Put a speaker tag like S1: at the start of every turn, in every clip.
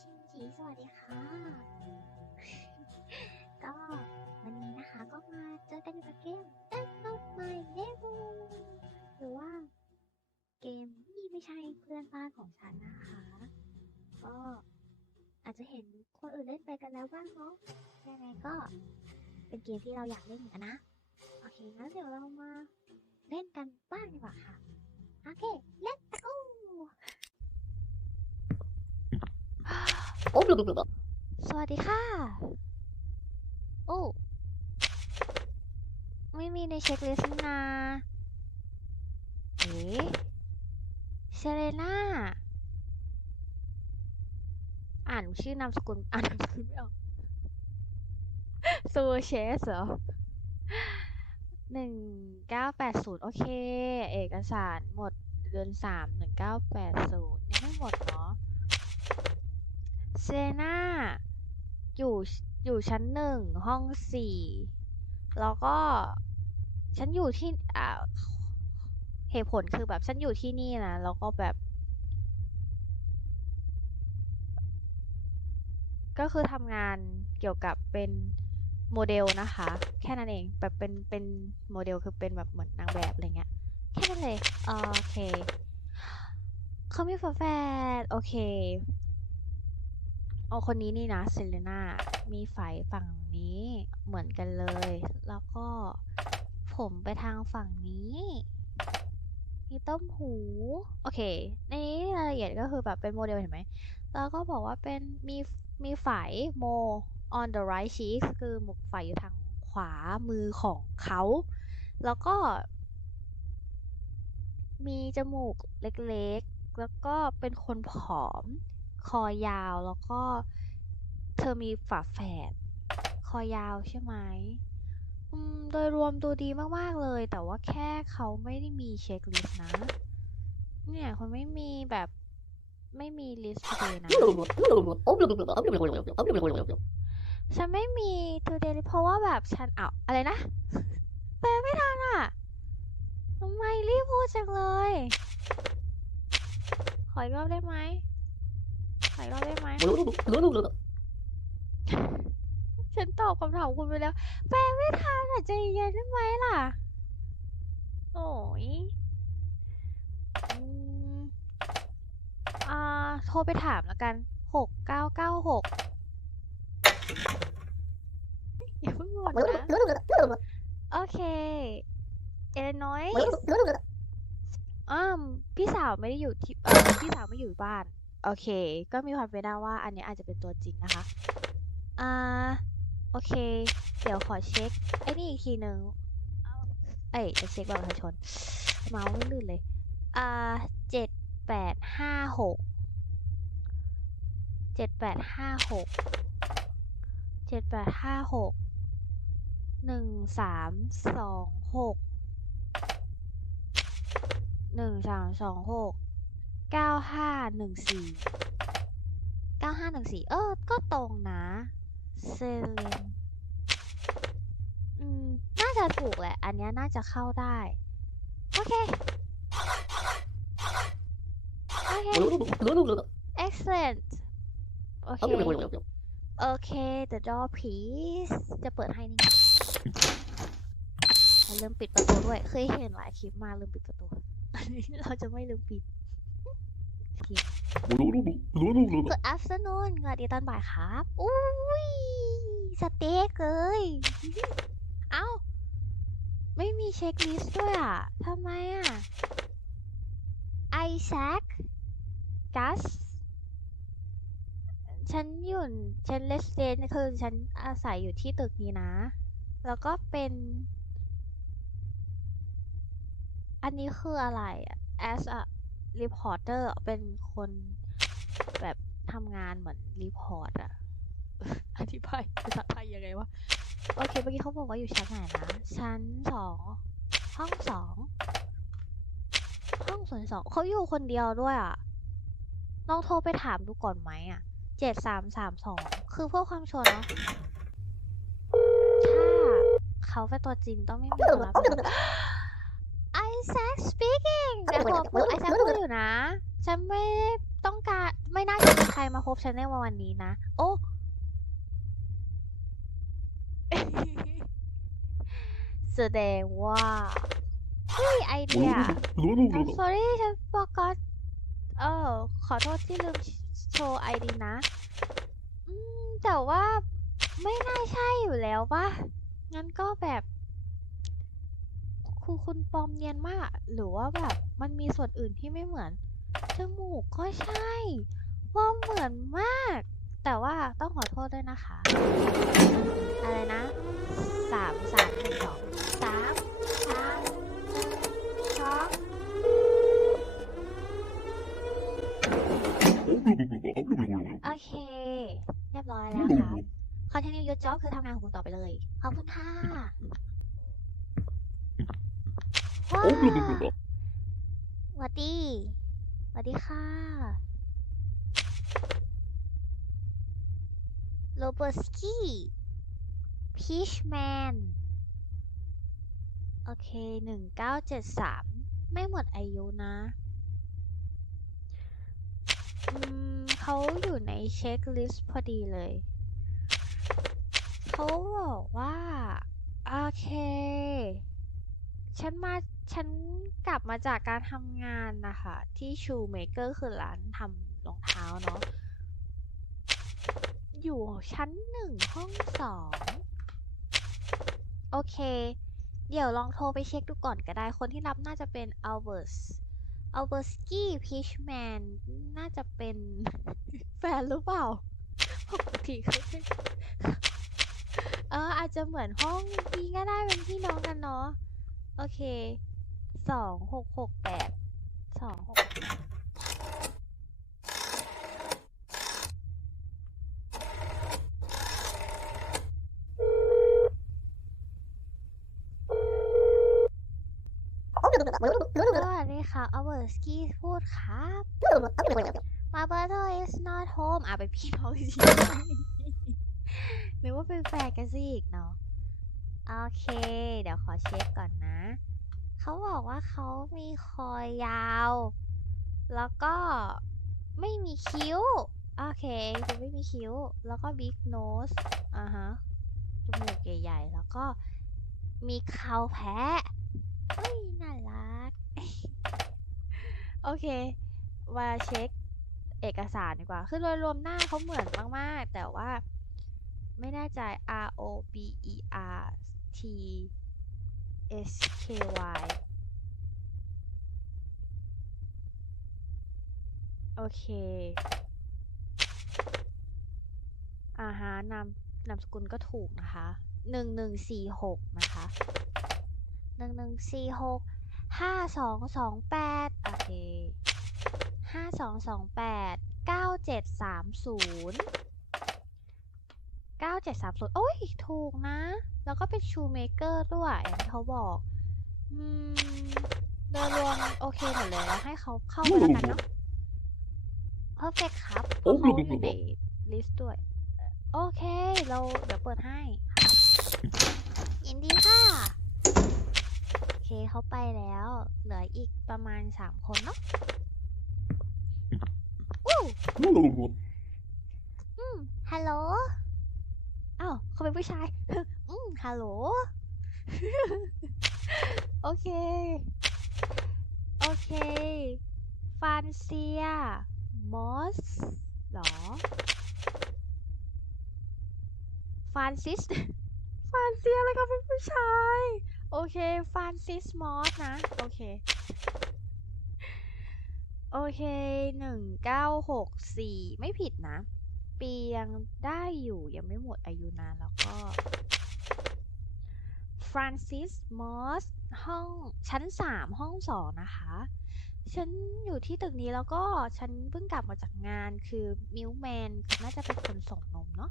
S1: ชินจีสวัสดีค่ะ ก็วันนี้นะคะก็มาเจอกันอยู่กับเกม Death of My Neighbor หรือว่าเกมที่ไม่ใช่เพื่อนบ้านของฉันนะคะ ก็อาจจะเห็นคนอื่นเล่นไปกันแล้วบ้างเนาะยังไงก็เป็นเกมที่เราอยากเล่นเหมือนกันนะ โอเคงั้นเดี๋ยวเรามาเล่นกันบ้างดีกว่าค่ะ โอเค let's go สวัสดีค่ะ โอ้ ไม่มีในเช็คลิสต์นี่นาเอ๋เซเลน่า อ่านชื่อนามสกุล อ่านนามสกุลไม่ออกซูเชสเหรอหนึ่งเก้าแปดศูนย์โอเค เอกสารหมดเดือนสามหนึ่งเก้าแปดศูนย์ยังไม่หมดเนาะ เซน่าอยู่อยู่ชั้นหนึ่งห้องสี่แล้วก็ฉันอยู่ที่อ่าเหตุผลคือแบบฉันอยู่ที่นี่นะแล้วก็แบบ ก็คือทำงานเกี่ยวกับเป็นโมเดลนะคะ แค่นั้นเองแบบเป็นเป็นโมเดลคือเป็นแบบเหมือนนางแบบอะไรเงี้ยแค่นั้นเลยโอเคเขามีแฝดโอเค โอ้คนนี้นี่นะเซเลน่ามีไฝฝั่งนี้เหมือนกันเลย แล้วก็ผมไปทางฝั่งนี้ มีต้มหู โอเค ในนี้รายละเอียดก็คือแบบเป็นโมเดลเห็นไหม แล้วก็บอกว่าเป็นมีมีไฝโม on the right cheek คือหมกไฝอยู่ทางขวามือของเขา แล้วก็ มีจมูกเล็กๆ แล้วก็เป็นคนผอม คอยาวแล้วก็เธอมีฝาแฝดคอยาวใช่ไหมอืมโดยรวมดูดีมากๆเลย แต่ว่าแค่เขาไม่ได้มีเช็คลิสต์นะ เนี่ยเขาไม่มีแบบไม่มีลิสต์เลยนะ ฉันไม่มี today เพราะว่าแบบฉันเอาอะไรนะ แปลไม่ทันอะทำไมรีบพูดจังเลย ขออีกรอบได้ไหม ขออีกรอบได้ไหมฉันตอบคำถามคุณไปแล้ว แปลไม่ทันอะใจเย็นได้ไหมล่ะ โอ้ยอืมอ่า โทรไปถามแล้วกันหกเก้าเก้าหกอย่าเพิ่งหมดนะโอเค เอเลนอยอ่าพี่สาวไม่ได้อยู่ที่เออพี่สาวไม่อยู่บ้าน โอเค ก็มีความเป็นได้ว่าอันนี้อาจจะเป็นตัวจริงนะคะ อ่า โอเค เดี๋ยวขอเช็ค ไอ้นี่อีกทีหนึ่งเอาเอ้ยจะเช็คบัตรประชาชน เมาส์ไม่ลื่นเลย อ่าเจ็ดแปดห้าหก เจ็ดแปดห้าหก เจ็ดแปดห้าหก หนึ่งสามสองหก หนึ่งสามสองหก เก้าห้าหนึ่งสี่เก้าห้าหนึ่งสี่เออ ก็ตรงนะเซเลนอืม น่าจะถูกแหละ อันนี้น่าจะเข้าได้ โอเค โอเค excellent โอเค โอเค the door please จะเปิดให้นี่อย่าลืมปิดประตูด้วย เคยเห็นหลายคลิปมาลืมปิดประตู อันนี้เราจะไม่ลืมปิด โอเค Good afternoon สวัสดีตอนบ่ายครับอุ้ยสเต็กเลยเอ้า ไม่มีเช็คลิสต์ด้วยอะทำไมอะไอแซคกัสฉันอยู่ฉันเลสเซนคือฉันอาศัยอยู่ที่ตึกนี้นะ แล้วก็เป็น อันนี้คืออะไร As อะ as a reporter เป็นคนแบบทำงานเหมือนรีพอร์ตอะอธิบายภาษาไทยยังไงวะ โอเค เมื่อกี้เขาบอกว่าอยู่ชั้นไหนนะ ชั้นสอง ห้องสอง ห้องส่วนสองเขาอยู่คนเดียวด้วยอะลองโทรไปถามดูก่อนไหมอะเจ็ดสามสามสอง คือเพื่อความชัวร์เนาะถ้าเขาเป็นตัวจริงต้องไม่มีคนรับ ไอแซค speaking แต่ผมพูดไอแซคพูดอยู่นะ ฉันไม่ได้ต้องการไม่น่าจะมีใครมาพบฉันในวันนี้นะ โอ้ แสดงว่า เฮ้ย ไอเดีย I'm sorry ฉัน forgot เออขอโทษที่ลืมโชว์ไอดีนะ อืม แต่ว่าไม่น่าใช่อยู่แล้วป่ะงั้นก็แบบ ครูคุณปลอมเนียนมาก หรือว่าแบบมันมีส่วนอื่นที่ไม่เหมือน จมูกก็ใช่ ว่าเหมือนมาก แต่ว่าต้องขอโทษด้วยนะคะ อะไรนะสามสามหนึ่งสองสามสามสองโอเค เรียบร้อยแล้วครับ continue your job คือทำงานของคุณต่อไปเลย ขอบคุณค่ะ ว้าวสวัสดีสวัสดีค่ะโรเบร์สกี้พีชแมนโอเคหนึ่งเก้าเจ็ดสามไม่หมดอายุนะอืมเขาอยู่ในเช็คลิสต์พอดีเลย เขาบอกว่า โอเค ฉันมาฉันกลับมาจากการทำงานนะคะที่ชูเมเกอร์คือร้านทำรองเท้าเนาะอยู่ชั้นหนึ่งห้องสองโอเค เดี๋ยวลองโทรไปเช็คดูก่อนก็ได้ คนที่รับน่าจะเป็นอัลเบิร์สอัลเบอร์สกี้พีชแมนน่าจะเป็นแฟนหรือเปล่าปกติเขาเอออาจจะเหมือนห้องพี่ก็ได้เป็นพี่น้องกันเนาะ โอเค สองหกหกแปด สองหกสวัสดีค่ะอเบอร์สกี้พูดครับ My brother is not home อะเป็นพี่น้องจริงๆนึกว่าเป็นแฟนกันซะอีกเนาะ โอเค เดี๋ยวขอเช็คก่อนนะ เขาบอกว่าเขามีคอยาว แล้วก็ไม่มีคิ้ว โอเคคือไม่มีคิ้ว แล้วก็ big nose อ่าฮะ จมูกใหญ่ๆ แล้วก็มีเขาแพะเฮ้ย น่ารัก โอเค มาเช็คเอกสารดีกว่า คือโดยรวมหน้าเขาเหมือนมาก ๆ แต่ว่าไม่แน่ใจ R O B E R T S K Y โอเคอ่าฮะนามนามสกุลก็ถูกนะคะหนึ่งหนึ่งสี่หกนะคะหนึ่งหนึ่งสี่หกห้าสองสองแปดโอเคห้าสองสองแปดเก้าเจ็ดสามศูนย์ เก้าเจ็ดสามศูนย์โอ้ย ถูกนะ แล้วก็เป็นชูเมเกอร์ด้วยอย่างที่เขาบอก อืมโดยรวมโอเคหมดเลยแล้วให้เขาเข้าไปแล้วกันเนาะ perfect ครับเพราะเขาอยู่ในลิสต์ด้วย โอเค เราเดี๋ยวเปิดให้ครับยินดีค่ะ โอเคเขาไปแล้ว เหลืออีกประมาณสามคนเนาะอู้อืมฮัลโหล อ้าวเขาเป็นผู้ชาย อืมฮัลโหล โอเค โอเค ฟานเซีย มอสหรอ ฟานซิส ฟานเซียแล้วก็เป็นผู้ชาย โอเค ฟานซิส มอสนะ โอเค โอเคหนึ่งเก้าหกสี่ไม่ผิดนะ ปียังได้อยู่ยังไม่หมดอายุนานแล้วก็ฟรานซิสมอสห้องชั้นสามห้องสองนะคะ ฉันอยู่ที่ตึกนี้แล้วก็ฉันเพิ่งกลับมาจากงานคือมิลแมนน่าจะเป็นคนส่งนมเนาะ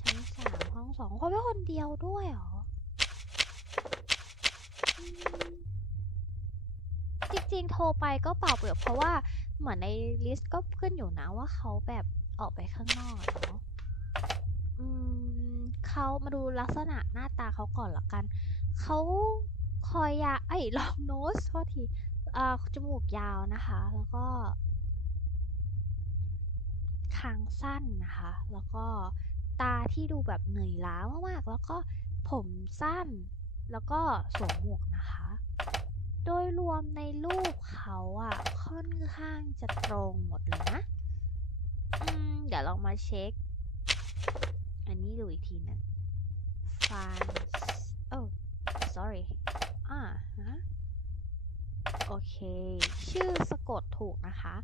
S1: ชั้นสามห้องสองเขาเป็นคนเดียวด้วยเหรอ จริงๆ โทรไปก็เปล่าเปล่าเพราะว่าเหมือนในลิสต์ก็ขึ้นอยู่นะว่าเขาแบบ ออกไปข้างนอกเนาะอืมเขามาดูลักษณะหน้าตาเขาก่อนละกัน เขาคอยยาเอ้ลองโนสโทษทีอ่าจมูกยาวนะคะ แล้วก็คางสั้นนะคะ แล้วก็ตาที่ดูแบบเหนื่อยล้ามากๆ แล้วก็ผมสั้น แล้วก็สวมหมวกนะคะ โดยรวมในรูปเขาอะค่อนข้างจะตรงหมดเลยนะ อืม เดี๋ยวลองมาเช็ค อันนี้ดูอีกทีนึงฟันโอ้ sorry อ่าฮะโอเค ชื่อสะกดถูกนะคะ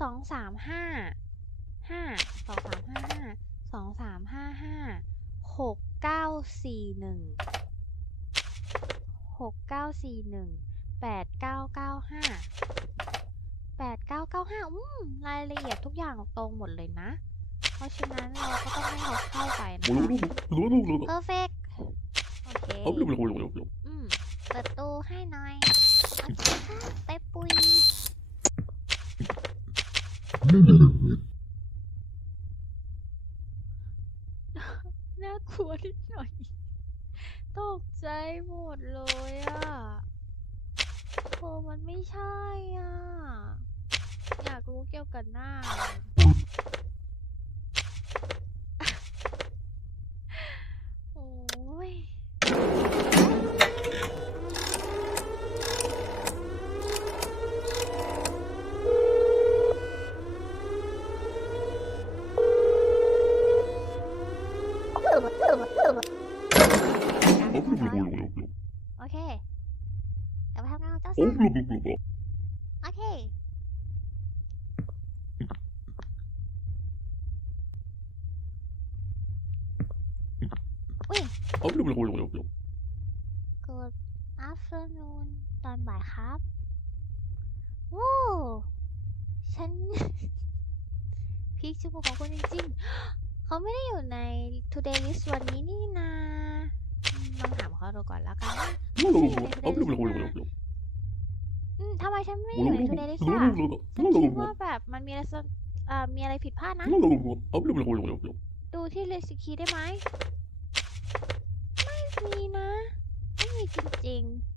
S1: สองสามห้าห้าสองสามห้าห้าสองสามห้าห้าหกเก้าสี่หนึ่งหกเก้าสี่หนึ่งแปดเก้าเก้าห้า แปดเก้าเก้าห้าอืมรายละเอียดทุกอย่างตรงหมดเลยนะ เพราะฉะนั้นเราก็ต้องให้เขาเข้าไปนะคะ perfect โอเคอืมเปิดตู้ให้หน่อยโอเคค่ะไปปุยน่ากลัวนิดหน่อย ตกใจหมดเลยอะโอ้มันไม่ใช่อะ อยากรู้เกี่ยวกับหน้า โอ้ย โอเคเดี๋ยวไปทำงานของเจ้าซะโอเค อุ้ย Good afternoon ตอนบ่ายครับโว้ฉันพีคชั่วโมงของคุณจริงๆ เขาไม่ได้อยู่ใน today list วันนี้นี่นาอืมลองถามเขาดูก่อนแล้วกันว่าอืมทำไมฉันไม่อยู่ใน today list อะฉันคิดว่าแบบมันมีอะไรสักเอ่อมีอะไรผิดพลาดนะ ดูที่เลสิคีได้ไหมไมีนะ ไม่มีจริงๆ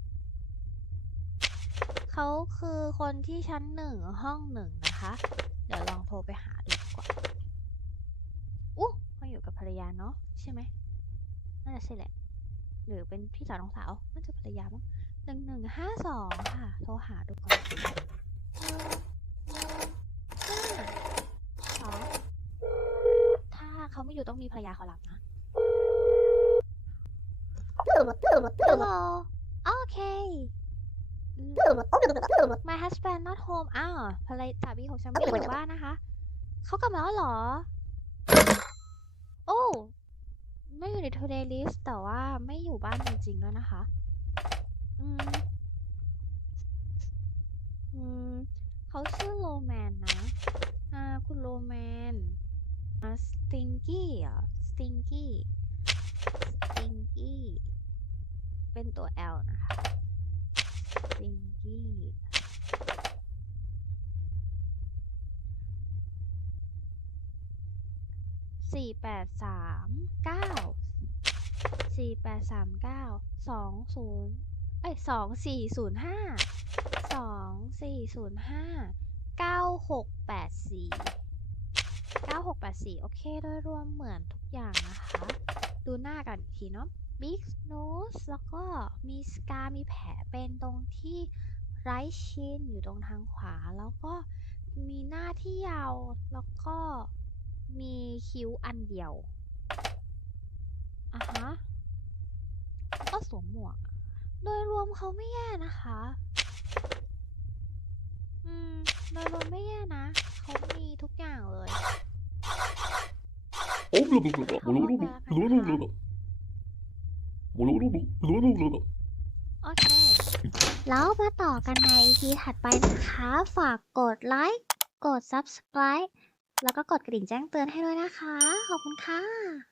S1: เขาคือคนที่ชั้นหนึ่งห้องหนึ่งนะคะ เดี๋ยวลองโทรไปหาดูกว่าอู้เขาอยู่กับภรรยาเนาะใช่ไหมน่าจะใช่แหละ หรือเป็นพี่สาวน้องสาวน่าจะภรรยามั้งหนึ่งหนึ่งห้าสองค่ะ โทรหาดูก่อนถ้าเขาไม่อยู่ต้องมีภรรยาเขารับนะ Hello Okay My husband not home อ้าวภรรยาสามีของฉันไม่อยู่บ้านนะคะ เขากลับมาแล้วเหรอ โอ้ ไม่อยู่ใน today list แต่ว่าไม่อยู่บ้านจริงๆด้วยนะคะ อืม อืม เขาชื่อโรแมนนะ อ่า คุณโรแมนอ่า stinky เหรอ stinky stinky เป็นตัว L นะคะ stinky สี่แปดสามเก้าสี่แปดสามเก้าสองศูนย์เอ้ยสองสี่ศูนย์ห้าสองสี่ศูนย์ห้าเก้าหกแปดสี่เก้าหกแปดสี่โอเค โดยรวมเหมือนทุกอย่างนะคะ ดูหน้ากันอีกทีเนาะ Big nose แล้วก็มีสกา มีแผลเป็นตรงที่ไรชินอยู่ตรงทางขวา แล้วก็มีหน้าที่ยาว แล้วก็มีคิ้วอันเดียวอะฮะก็สวมหมวก โดยรวมเขาไม่แย่นะคะ อืม โดยรวมไม่แย่นะ เขามีทุกอย่างเลย โอเค แล้วมาต่อกันใน EP ถัดไปนะคะ ฝากกดไลค์ กด subscribe แล้วก็กดกระดิ่งแจ้งเตือนให้ด้วยนะคะ ขอบคุณค่ะ